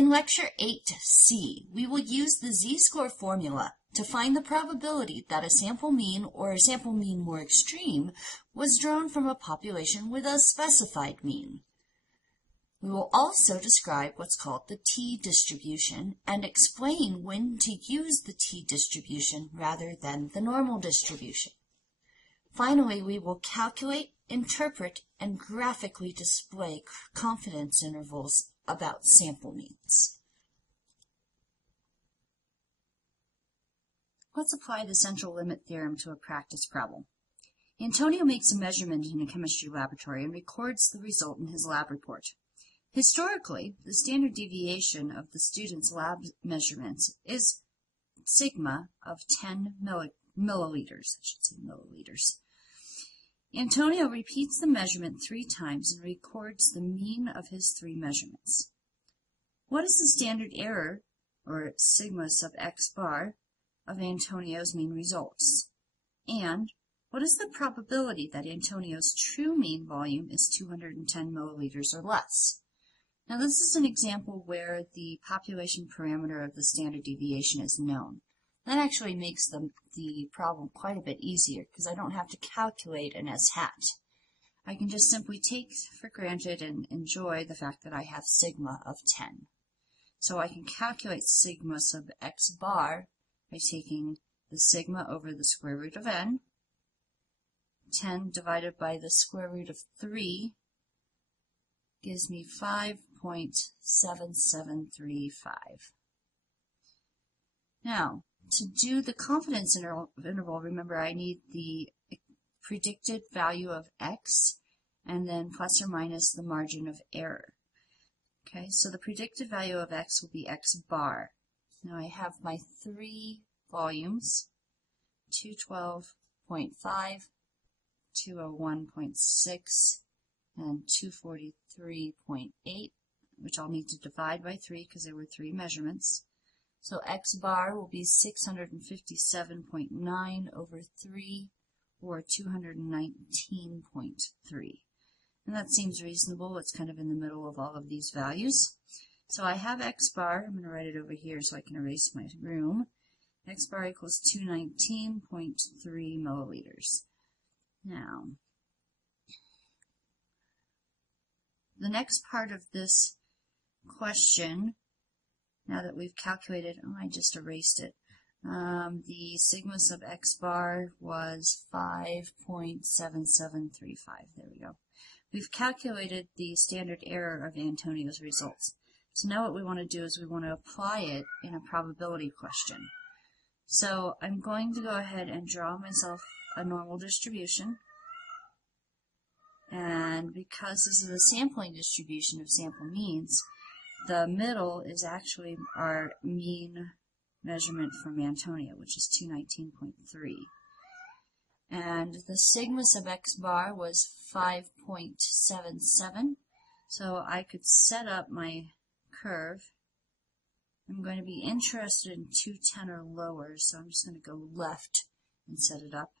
In Lecture 8C, we will use the z-score formula to find the probability that a sample mean or a sample mean more extreme was drawn from a population with a specified mean. We will also describe what's called the t-distribution and explain when to use the t-distribution rather than the normal distribution. Finally, we will calculate, interpret, and graphically display confidence intervals about sample means. Let's apply the central limit theorem to a practice problem. Antonio makes a measurement in a chemistry laboratory and records the result in his lab report. Historically, the standard deviation of the student's lab measurements is sigma of 10 milliliters. I should say milliliters. Antonio repeats the measurement 3 times and records the mean of his 3 measurements. What is the standard error, or sigma sub x bar, of Antonio's mean results? And what is the probability that Antonio's true mean volume is 210 milliliters or less? Now this is an example where the population parameter of the standard deviation is known. That actually makes the problem quite a bit easier because I don't have to calculate an s-hat. I can just simply take for granted and enjoy the fact that I have sigma of 10. So I can calculate sigma sub x bar by taking the sigma over the square root of n. 10 divided by the square root of 3 gives me 5.7735. Now, to do the confidence interval, remember I need the predicted value of x and then plus or minus the margin of error. Okay, so the predicted value of x will be x bar. Now I have my 3 volumes, 212.5, 201.6, and 243.8, which I'll need to divide by 3 because there were 3 measurements. So x bar will be 657.9 over 3, or 219.3. And that seems reasonable. It's kind of in the middle of all of these values. So I have x bar. I'm going to write it over here so I can erase my room. X bar equals 219.3 milliliters. Now, the next part of this question, now that we've calculated, oh, I just erased it. The sigma sub x bar was 5.7735. There we go. We've calculated the standard error of Antonio's results. So now what we want to do is we want to apply it in a probability question. So I'm going to go ahead and draw myself a normal distribution. And because this is a sampling distribution of sample means, the middle is actually our mean measurement from Antonio, which is 219.3. And the sigma sub x bar was 5.77. So I could set up my curve. I'm going to be interested in 210 or lower, so I'm just going to go left and set it up.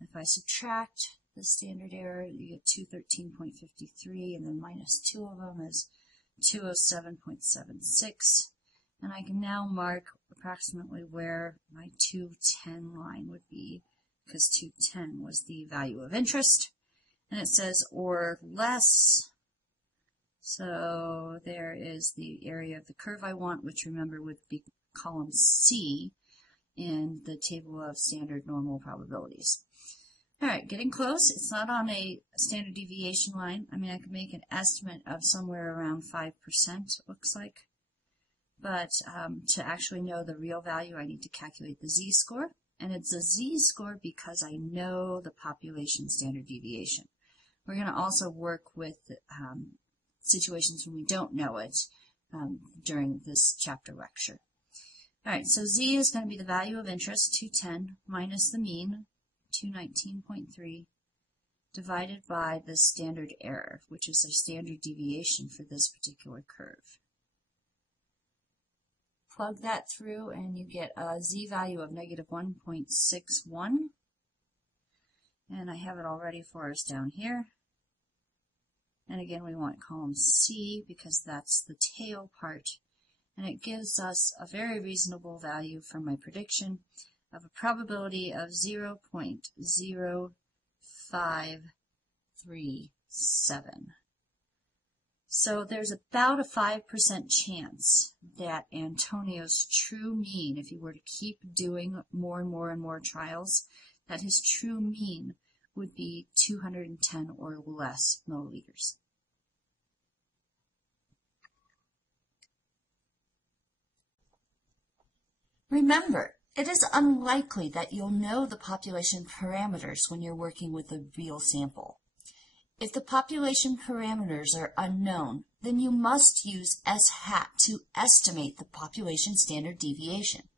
If I subtract the standard error, you get 213.53, and then minus 2 of them is 207.76. And I can now mark approximately where my 210 line would be, because 210 was the value of interest. And it says or less. So there is the area of the curve I want, which remember would be column C in the table of standard normal probabilities. Alright, getting close. It's not on a standard deviation line. I mean, I could make an estimate of somewhere around 5%, it looks like. But to actually know the real value, I need to calculate the z-score. And it's a z-score because I know the population standard deviation. We're going to also work with situations when we don't know it during this chapter lecture. Alright, so z is going to be the value of interest, 210, minus the mean, 219.3, divided by the standard error, which is the standard deviation for this particular curve. Plug that through and you get a z value of negative 1.61. And I have it all ready for us down here. And again, we want column C because that's the tail part. And it gives us a very reasonable value for my prediction of a probability of 0.0537. So there's about a 5% chance that Antonio's true mean, if he were to keep doing more and more and more trials, that his true mean would be 210 or less milliliters. Remember, it is unlikely that you'll know the population parameters when you're working with a real sample. If the population parameters are unknown, then you must use S hat to estimate the population standard deviation.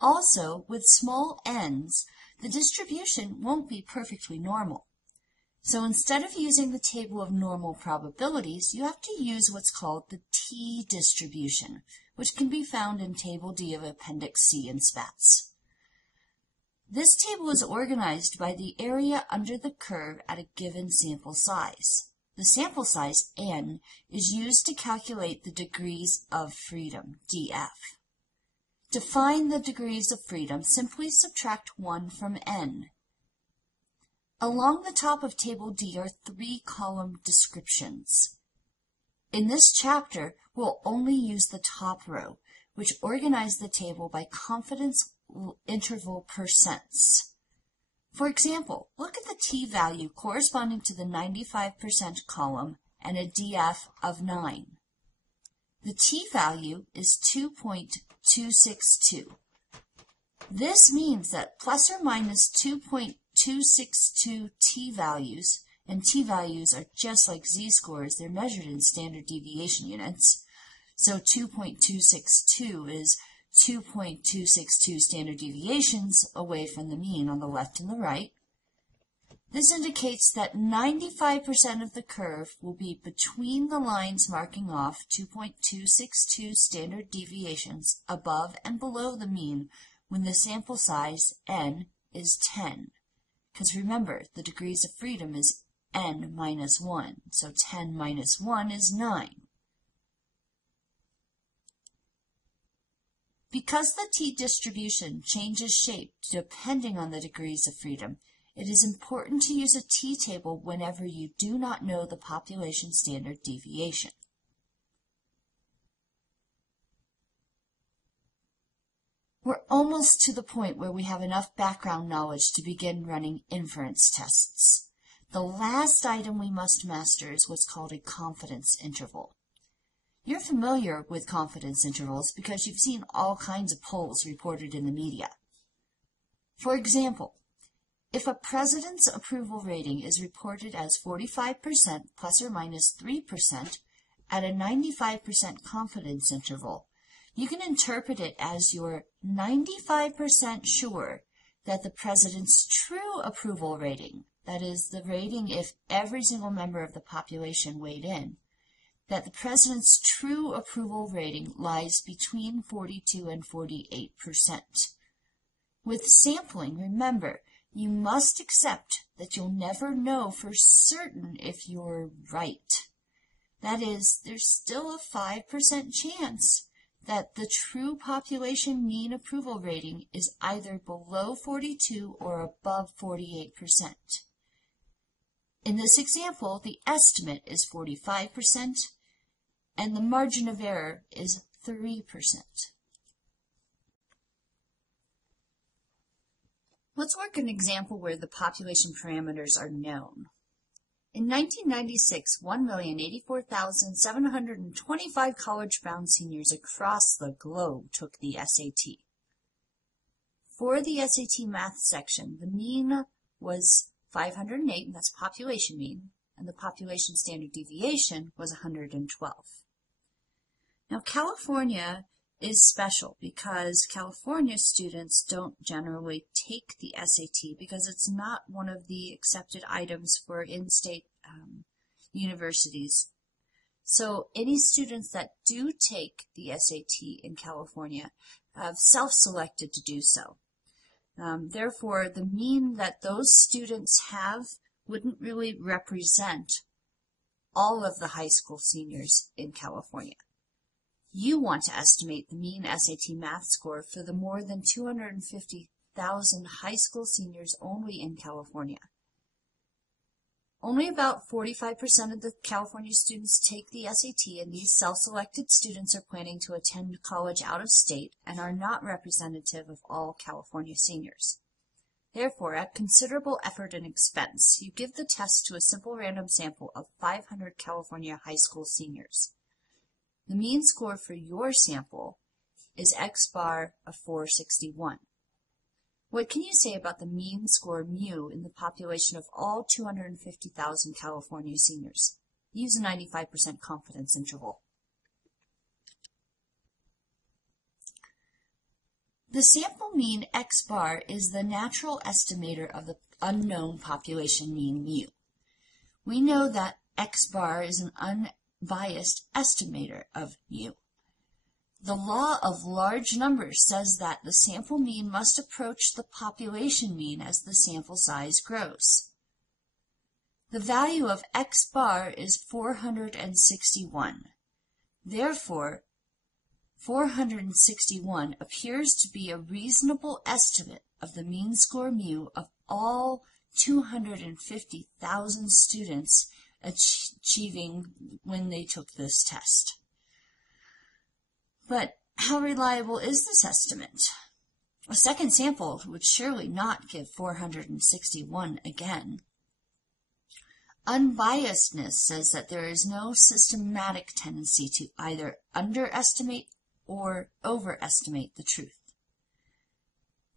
Also, with small n's, the distribution won't be perfectly normal. So instead of using the table of normal probabilities, you have to use what's called the t-distribution, which can be found in Table D of Appendix C in Spatz. This table is organized by the area under the curve at a given sample size. The sample size, n, is used to calculate the degrees of freedom, df. To find the degrees of freedom, simply subtract 1 from n. Along the top of Table D are 3-column descriptions. In this chapter, we'll only use the top row, which organize the table by confidence interval percents. For example, look at the t-value corresponding to the 95% column and a df of 9. The t-value is 2.262. This means that plus or minus 2.262 t-values, and t-values are just like z-scores, they're measured in standard deviation units. So 2.262 is 2.262 standard deviations away from the mean on the left and the right. This indicates that 95% of the curve will be between the lines marking off 2.262 standard deviations above and below the mean when the sample size, n, is 10. Because remember, the degrees of freedom is n minus 1, so 10 minus 1 is 9. Because the t-distribution changes shape depending on the degrees of freedom, it is important to use a t-table whenever you do not know the population standard deviation. We're almost to the point where we have enough background knowledge to begin running inference tests. The last item we must master is what's called a confidence interval. You're familiar with confidence intervals because you've seen all kinds of polls reported in the media. For example, if a president's approval rating is reported as 45% plus or minus 3% at a 95% confidence interval, you can interpret it as you're 95% sure that the president's true approval rating, that is, the rating if every single member of the population weighed in, that the president's true approval rating lies between 42 and 48%. With sampling, remember, you must accept that you'll never know for certain if you're right. That is, there's still a 5% chance that the true population mean approval rating is either below 42 or above 48%. In this example, the estimate is 45%, and the margin of error is 3%. Let's work an example where the population parameters are known. In 1996, 1,084,725 college-bound seniors across the globe took the SAT. For the SAT math section, the mean was 508, and that's population mean, and the population standard deviation was 112. Now, California is special because California students don't generally take the SAT because it's not one of the accepted items for in-state universities. So any students that do take the SAT in California have self-selected to do so. Therefore, the mean that those students have wouldn't really represent all of the high school seniors in California. You want to estimate the mean SAT math score for the more than 250,000 high school seniors only in California. Only about 45% of the California students take the SAT, and these self-selected students are planning to attend college out of state and are not representative of all California seniors. Therefore, at considerable effort and expense, you give the test to a simple random sample of 500 California high school seniors. The mean score for your sample is X bar of 461. What can you say about the mean score mu in the population of all 250,000 California seniors? Use a 95% confidence interval. The sample mean X bar is the natural estimator of the unknown population mean mu. We know that X bar is an unbiased estimator of mu. The law of large numbers says that the sample mean must approach the population mean as the sample size grows. The value of X bar is 461. Therefore, 461 appears to be a reasonable estimate of the mean score mu of all 250,000 students achieving when they took this test. But how reliable is this estimate? A second sample would surely not give 461 again. Unbiasedness says that there is no systematic tendency to either underestimate or overestimate the truth.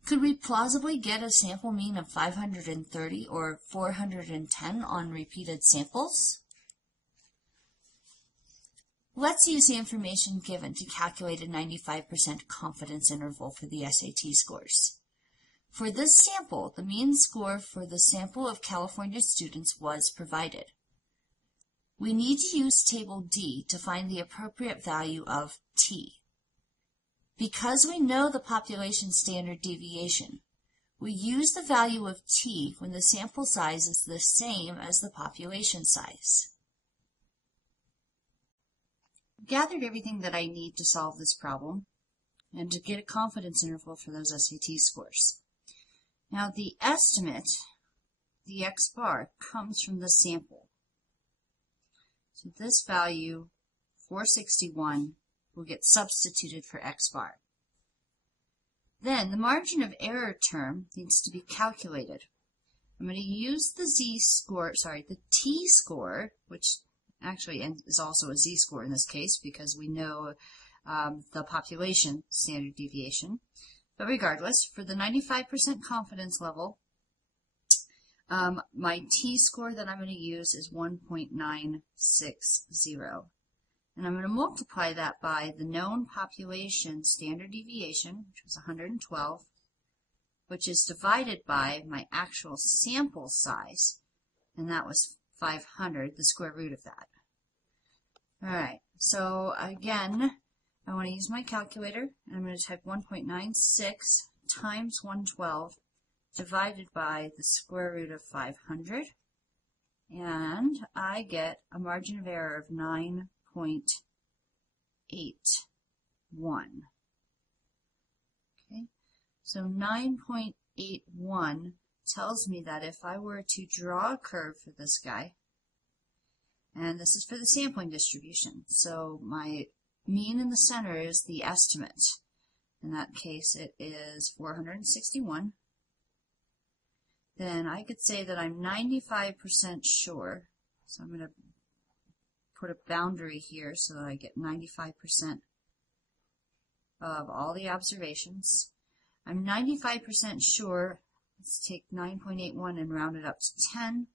Could we plausibly get a sample mean of 530 or 410 on repeated samples? Let's use the information given to calculate a 95% confidence interval for the SAT scores. For this sample, the mean score for the sample of California students was provided. We need to use Table D to find the appropriate value of T. Because we know the population standard deviation, we use the value of T when the sample size is the same as the population size. I've gathered everything that I need to solve this problem and to get a confidence interval for those SAT scores. Now the estimate, the X bar, comes from the sample. So this value, 461, will get substituted for X bar. Then the margin of error term needs to be calculated. I'm going to use the the T score, which actually is also a Z-score in this case because we know the population standard deviation. But regardless, for the 95% confidence level, my T-score that I'm going to use is 1.960. And I'm going to multiply that by the known population standard deviation, which was 112, which is divided by my actual sample size, and that was 500, the square root of that. All right, so again, I want to use my calculator, and I'm going to type 1.96 times 112 divided by the square root of 500, and I get a margin of error of 9.81. Okay, so 9.81 tells me that if I were to draw a curve for this guy, and this is for the sampling distribution, so my mean in the center is the estimate. In that case, it is 461. Then I could say that I'm 95% sure, so I'm going to put a boundary here so that I get 95% of all the observations. I'm 95% sure, let's take 9.81 and round it up to 10,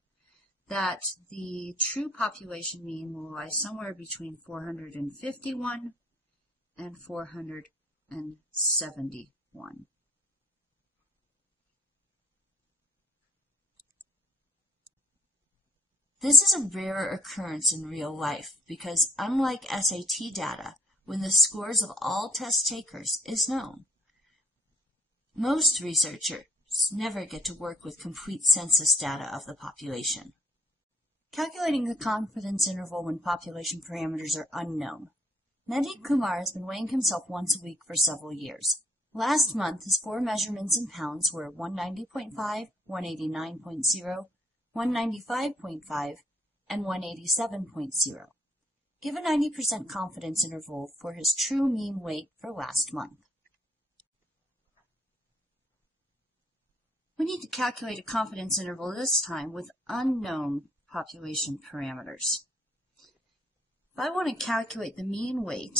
that the true population mean will lie somewhere between 451 and 471. This is a rare occurrence in real life because, unlike SAT data, when the scores of all test takers is known, most researchers never get to work with complete census data of the population. Calculating the confidence interval when population parameters are unknown. Mehdi Kumar has been weighing himself once a week for several years. Last month, his 4 measurements in pounds were 190.5, 189.0, 195.5, and 187.0. Give a 90% confidence interval for his true mean weight for last month. We need to calculate a confidence interval this time with unknown population parameters. If I want to calculate the mean weight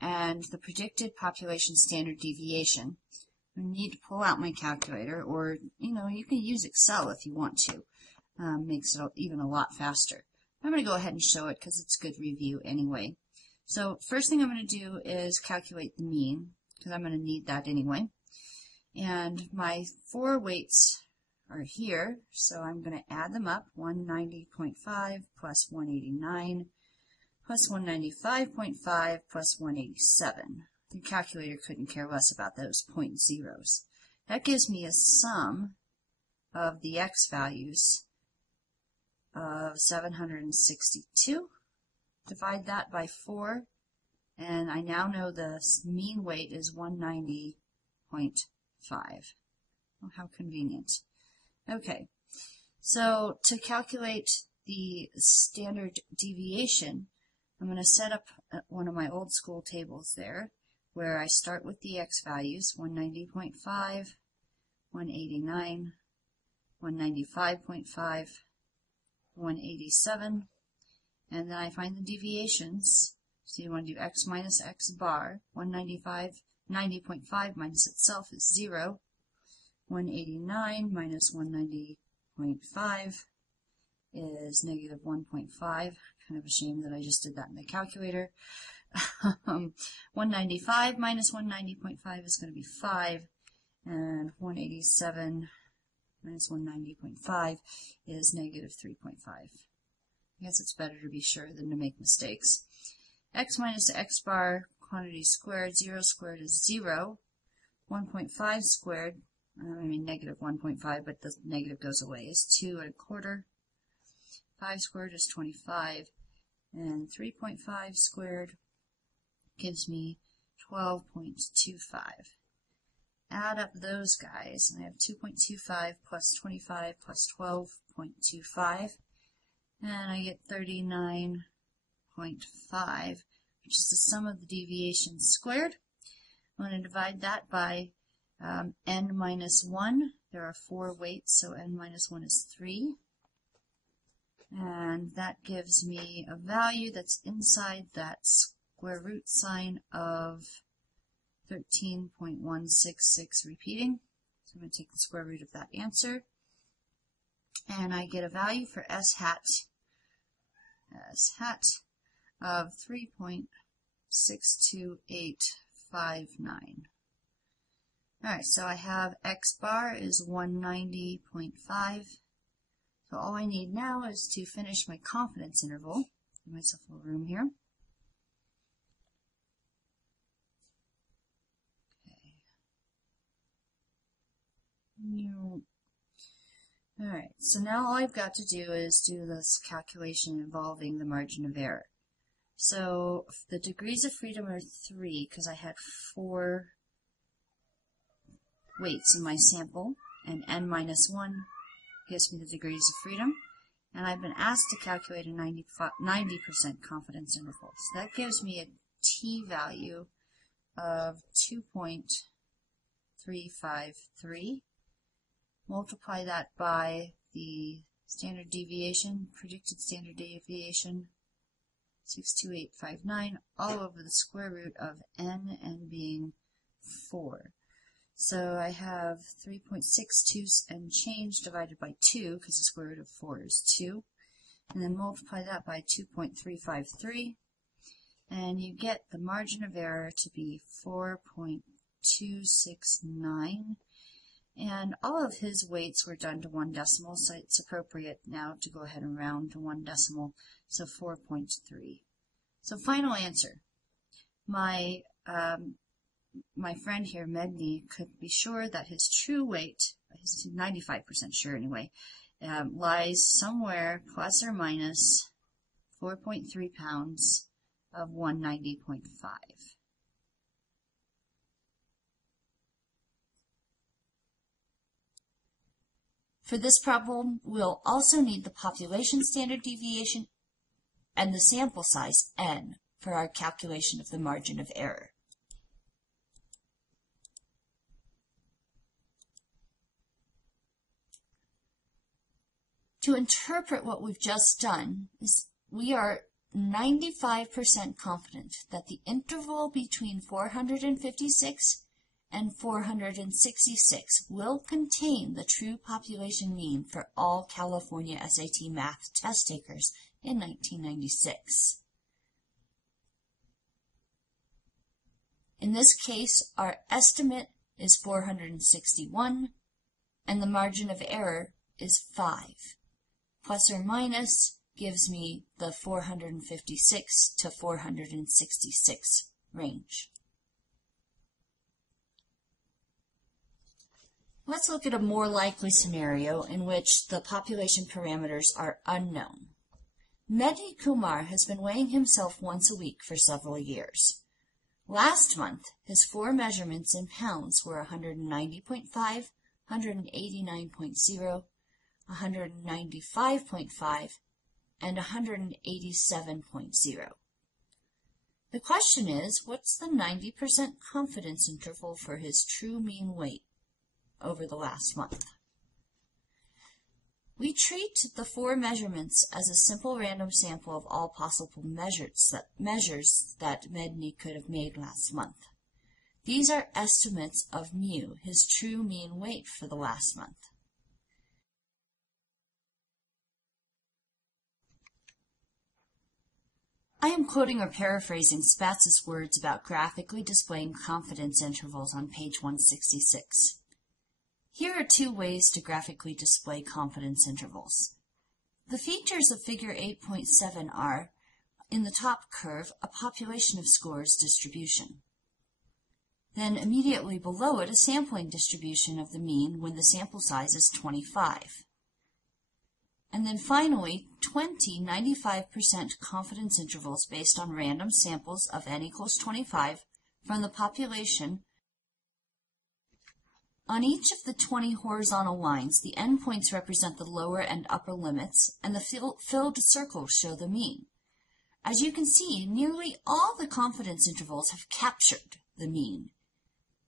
and the predicted population standard deviation, I need to pull out my calculator, or you can use Excel if you want to. Makes it even a lot faster. I'm going to go ahead and show it because it's good review anyway. So first thing I'm going to do is calculate the mean, because I'm going to need that anyway. And my 4 weights are here, so I'm going to add them up. 190.5 plus 189 plus 195.5 plus 187. The calculator couldn't care less about those point zeros. That gives me a sum of the x values of 762. Divide that by 4, and I now know the mean weight is 190.5. Oh, how convenient. Okay, so to calculate the standard deviation, I'm going to set up one of my old school tables there, where I start with the x values, 190.5, 189, 195.5, 187, and then I find the deviations. So you want to do x minus x bar. 90.5 minus itself is 0. 189 minus 190.5 is negative 1.5. Kind of a shame that I just did that in the calculator. 195 minus 190.5 is going to be 5, and 187 minus 190.5 is negative 3.5. I guess it's better to be sure than to make mistakes. X minus x bar, quantity squared, 0 squared is 0. 1.5 squared, negative 1.5, but the negative goes away, is 2 1/4. 5 squared is 25, and 3.5 squared gives me 12.25. Add up those guys, and I have 2.25 plus 25 plus 12.25, and I get 39.5, which is the sum of the deviations squared. I'm going to divide that by n minus 1. There are 4 weights, so n minus 1 is 3. And that gives me a value that's inside that square root sign of 13.166 repeating. So I'm going to take the square root of that answer. And I get a value for S hat of 3.62859. Alright, so I have x bar is 190.5. So all I need now is to finish my confidence interval. Give myself a little room here. Okay. Alright, so now all I've got to do is do this calculation involving the margin of error. So the degrees of freedom are 3 because I had 4 weights in my sample, and n minus 1 gives me the degrees of freedom, and I've been asked to calculate a 90% confidence interval. So that gives me a t-value of 2.353. Multiply that by the standard deviation, predicted standard deviation, 62859, all over the square root of n being 4. So I have 3.62 and change divided by 2, because the square root of 4 is 2. And then multiply that by 2.353, and you get the margin of error to be 4.269. And all of his weights were done to 1 decimal, so it's appropriate now to go ahead and round to 1 decimal, so 4.3. So final answer. My friend here, Mehdi, could be sure that his true weight, he's 95% sure anyway, lies somewhere plus or minus 4.3 pounds of 190.5. For this problem, we'll also need the population standard deviation and the sample size, n, for our calculation of the margin of error. To interpret what we've just done, we are 95% confident that the interval between 456 and 466 will contain the true population mean for all California SAT math test takers in 1996. In this case, our estimate is 461, and the margin of error is 5. Plus or minus gives me the 456 to 466 range. Let's look at a more likely scenario in which the population parameters are unknown. Mehdi Kumar has been weighing himself once a week for several years. Last month, his 4 measurements in pounds were 190.5, 189.0, 195.5, and 187.0. The question is, what's the 90% confidence interval for his true mean weight over the last month? We treat the 4 measurements as a simple random sample of all possible measures that Mehdi could have made last month. These are estimates of mu, his true mean weight for the last month. I am quoting or paraphrasing Spatz's words about graphically displaying confidence intervals on page 166. Here are 2 ways to graphically display confidence intervals. The features of figure 8.7 are, in the top curve, a population of scores distribution. Then immediately below it, a sampling distribution of the mean when the sample size is 25. And then finally, 20 95% confidence intervals based on random samples of n equals 25 from the population. On each of the 20 horizontal lines, the endpoints represent the lower and upper limits, and the filled circles show the mean. As you can see, nearly all the confidence intervals have captured the mean,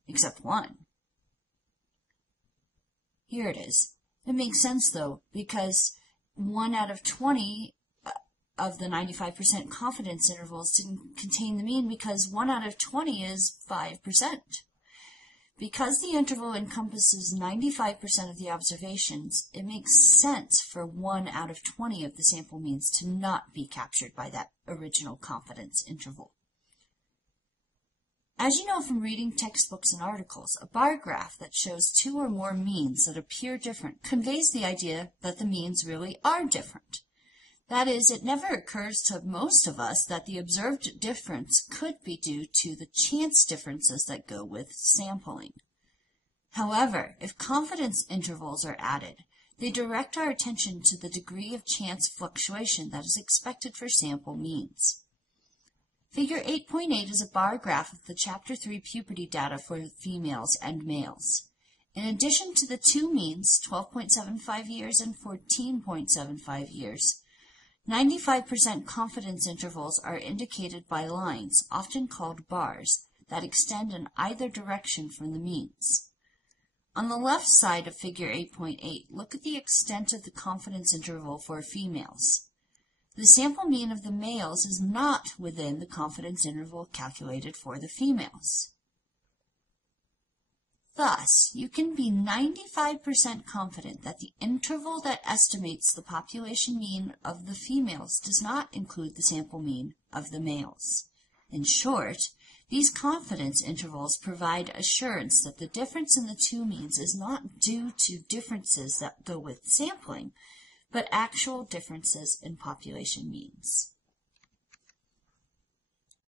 except one. Here it is. It makes sense, though, because 1 out of 20 of the 95% confidence intervals didn't contain the mean, because 1 out of 20 is 5%. Because the interval encompasses 95% of the observations, it makes sense for 1 out of 20 of the sample means to not be captured by that original confidence interval. As you know from reading textbooks and articles, a bar graph that shows 2 or more means that appear different conveys the idea that the means really are different. That is, it never occurs to most of us that the observed difference could be due to the chance differences that go with sampling. However, if confidence intervals are added, they direct our attention to the degree of chance fluctuation that is expected for sample means. Figure 8.8 is a bar graph of the Chapter 3 puberty data for females and males. In addition to the 2 means, 12.75 years and 14.75 years, 95% confidence intervals are indicated by lines, often called bars, that extend in either direction from the means. On the left side of figure 8.8, look at the extent of the confidence interval for females. The sample mean of the males is not within the confidence interval calculated for the females. Thus, you can be 95% confident that the interval that estimates the population mean of the females does not include the sample mean of the males. In short, these confidence intervals provide assurance that the difference in the 2 means is not due to differences that go with sampling, but actual differences in population means.